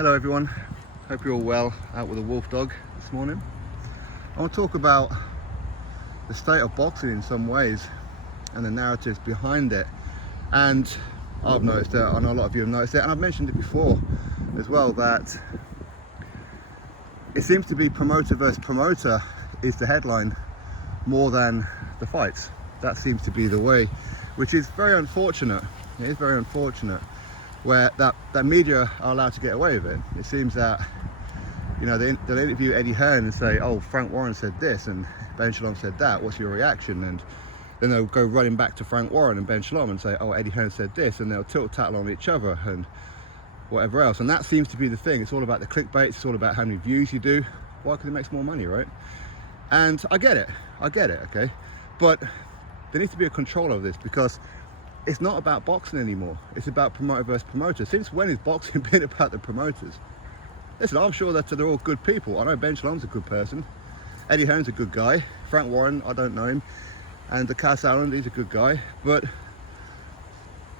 Hello everyone, hope you're all well out with a wolf dog this morning. I want to talk about the state of boxing in some ways and the narratives behind it. And I've noticed it, I know a lot of you have noticed it, and I've mentioned it before as well, that it seems to be promoter versus promoter is the headline more than the fights. That seems to be the way, which is very unfortunate. It is very unfortunate where that media are allowed to get away with it. It seems that, you know, they'll interview Eddie Hearn and say, oh, Frank Warren said this and Ben Shalom said that, what's your reaction? And then they'll go running back to Frank Warren and Ben Shalom and say, oh, Eddie Hearn said this, and they'll tilt-tattle on each other and whatever else. And that seems to be the thing. It's all about the clickbait, it's all about how many views you do. Why? Because it makes more money, right? And I get it, okay? But there needs to be a control of this, because it's not about boxing anymore. It's about promoter versus promoter. Since when has boxing been about the promoters? Listen, I'm sure that they're all good people. I know Ben Shalom's a good person. Eddie Hearn's a good guy. Frank Warren, I don't know him. And the Cass Allen, he's a good guy. But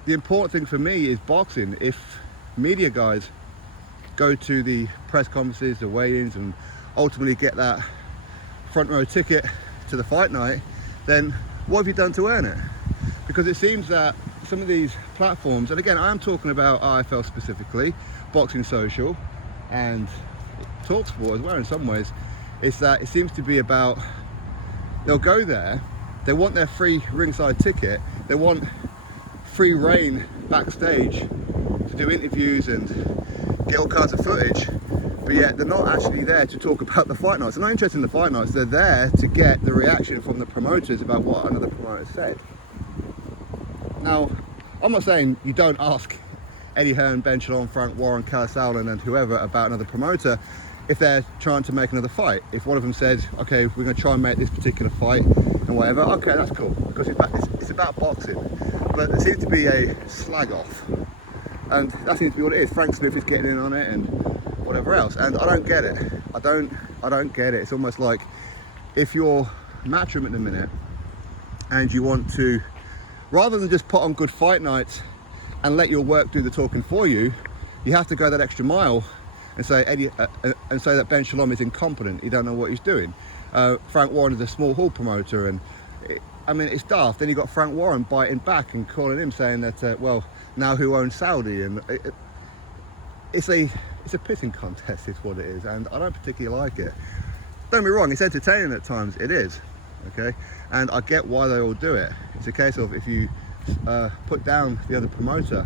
the important thing for me is boxing. If media guys go to the press conferences, the weigh-ins, and ultimately get that front row ticket to the fight night, then what have you done to earn it? Because it seems that some of these platforms, and again, I am talking about IFL specifically, Boxing Social, and Talksport as well in some ways, is that it seems to be about, they'll go there, they want their free ringside ticket, they want free reign backstage to do interviews and get all kinds of footage, but yet they're not actually there to talk about the fight nights. They're not interested in the fight nights, they're there to get the reaction from the promoters about what another promoter said. Now, I'm not saying you don't ask Eddie Hearn, Ben Shalom, Frank Warren, Cass Allen and whoever about another promoter if they're trying to make another fight. If one of them says, okay, we're going to try and make this particular fight and whatever, okay, that's cool, because it's about boxing. But there seems to be a slag off, and that seems to be what it is. Frank Smith is getting in on it and whatever else, and I don't get it. I don't get it. It's almost like if you're Matchroom at the minute and you want to, rather than just put on good fight nights and let your work do the talking for you, you have to go that extra mile and say and say that Ben Shalom is incompetent. He don't know what he's doing. Frank Warren is a small hall promoter, and it's daft. Then you got Frank Warren biting back and calling him, saying that well, now who owns Saudi? And it's a pissing contest, is what it is, and I don't particularly like it. Don't be wrong, it's entertaining at times. It is. Okay, and I get why they all do it. It's a case of, if you put down the other promoter,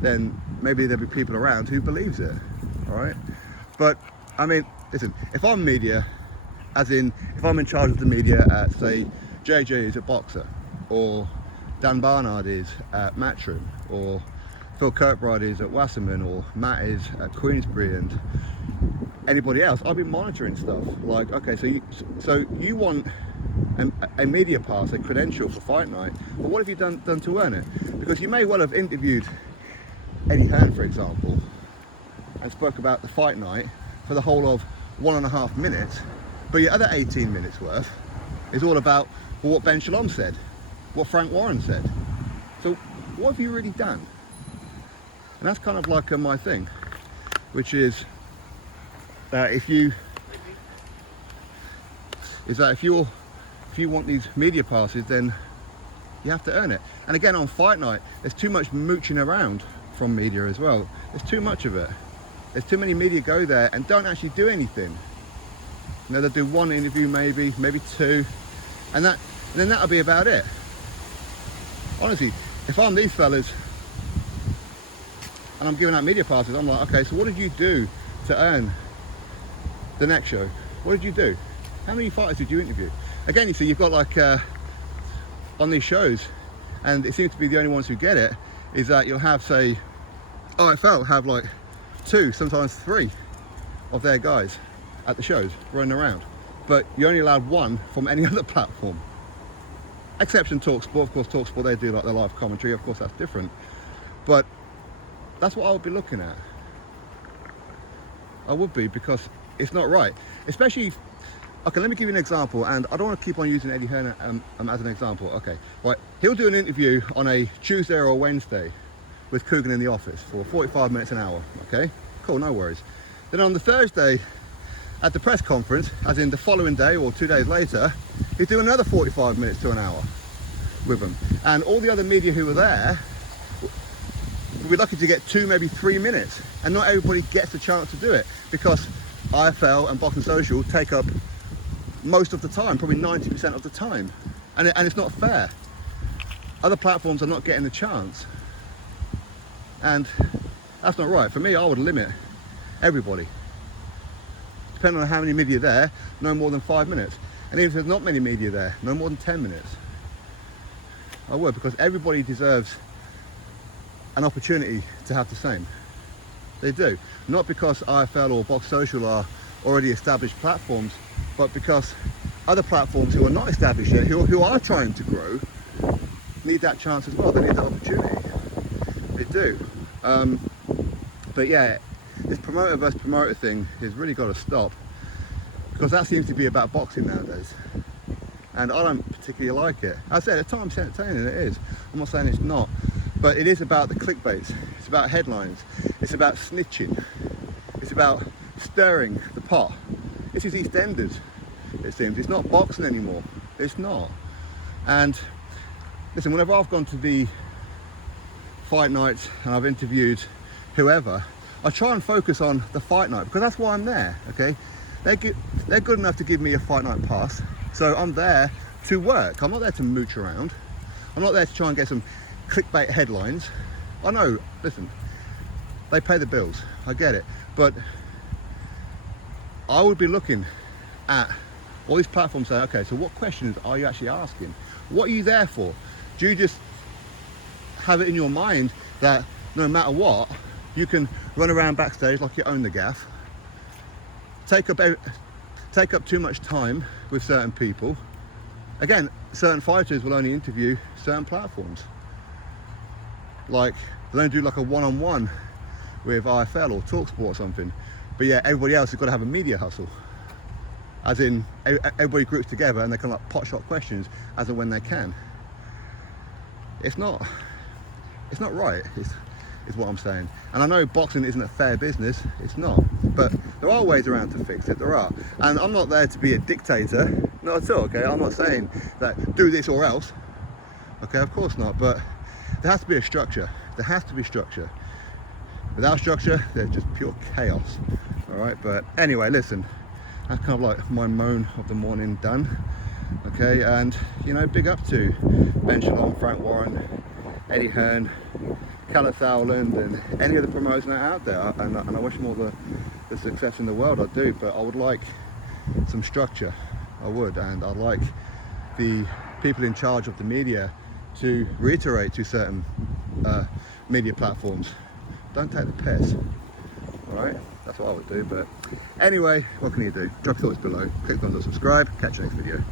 then maybe there'll be people around who believes it. All right, but I mean, listen, if I'm media, as in if I'm in charge of the media at, say, JJ is a boxer, or Dan Barnard is at Matchroom, or Phil Kirkbride is at Wasserman, or Matt is at Queensbury, and anybody else, I'll be monitoring stuff. Like, okay, so you want a media pass, a credential for fight night, but what have you done to earn it? Because you may well have interviewed Eddie Hearn, for example, and spoke about the fight night for the whole of 1.5 minutes, but your other 18 minutes worth is all about what Ben Shalom said, what Frank Warren said. So what have you really done? And that's kind of like my thing, which is that if you want these media passes, then you have to earn it. And again, on fight night, there's too much mooching around from media as well. There's too much of it. There's too many media go there and don't actually do anything. You know, they'll do one interview, maybe two, and then that'll be about it. Honestly, if I'm these fellas and I'm giving out media passes, I'm like, okay, so what did you do to earn the next show? What did you do? How many fighters did you interview? Again, you see, you've got like on these shows, and it seems to be the only ones who get it, is that you'll have, say, IFL have like 2, sometimes 3 of their guys at the shows running around, but you're only allowed 1 from any other platform, exception Talksport. Of course, Talksport, they do like their live commentary, of course that's different, but that's what I would be looking at. I would be, because it's not right. Especially, okay, let me give you an example, and I don't want to keep on using Eddie Hearn as an example. Okay, right, he'll do an interview on a Tuesday or a Wednesday with Coogan in the office for 45 minutes, an hour, okay? cool, no worries. Then on the Thursday at the press conference, as in the following day or 2 days later, he's doing another 45 minutes to an hour with them. And all the other media who were there, we're lucky to get 2, maybe 3 minutes. And not everybody gets the chance to do it because IFL and Boxing Social take up most of the time, probably 90% of the time. And it's not fair. Other platforms are not getting the chance. And that's not right. For me, I would limit everybody. Depending on how many media there, no more than 5 minutes. And even if there's not many media there, no more than 10 minutes. I would, because everybody deserves an opportunity to have the same. They do. Not because IFL or Box Social are already established platforms, but because other platforms who are not established yet, who are trying to grow, need that chance as well. They need that opportunity. They do. But yeah, this promoter versus promoter thing has really got to stop, because that seems to be about boxing nowadays. And I don't particularly like it. As I said, at times it's entertaining, it is. I'm not saying it's not. But it is about the clickbaits. It's about headlines. It's about snitching. It's about stirring the pot. This is EastEnders, it seems. It's not boxing anymore. It's not. And listen, whenever I've gone to the fight nights and I've interviewed whoever, I try and focus on the fight night, because that's why I'm there, okay? They're good enough to give me a fight night pass, so I'm there to work. I'm not there to mooch around. I'm not there to try and get some clickbait headlines. I know, listen, they pay the bills, I get it, but I would be looking at all these platforms saying, okay, so what questions are you actually asking? What are you there for? Do you just have it in your mind that no matter what, you can run around backstage like you own the gaff, take up too much time with certain people? Again, certain fighters will only interview certain platforms. Like, they don't do like a one-on-one with IFL or Talksport or something. But yeah, everybody else has got to have a media hustle. As in, everybody groups together and they can like pot shot questions as and when they can. It's not right, is what I'm saying. And I know boxing isn't a fair business, it's not. But there are ways around to fix it, there are. And I'm not there to be a dictator, not at all, okay? I'm not saying that do this or else. Okay, of course not, but there has to be a structure. There has to be structure. Without structure, there's just pure chaos. All right, but anyway, listen, that's kind of like my moan of the morning done. Okay, and you know, big up to Ben Shalom, Frank Warren, Eddie Hearn, Callum Thowland, and any other promoters that are out there. And I wish them all the success in the world, I do, but I would like some structure. I would, and I'd like the people in charge of the media to reiterate to certain media platforms, don't take the piss. Alright, that's what I would do. But anyway, what can you do? Drop your thoughts below, click the thumbs up, subscribe, catch you next video.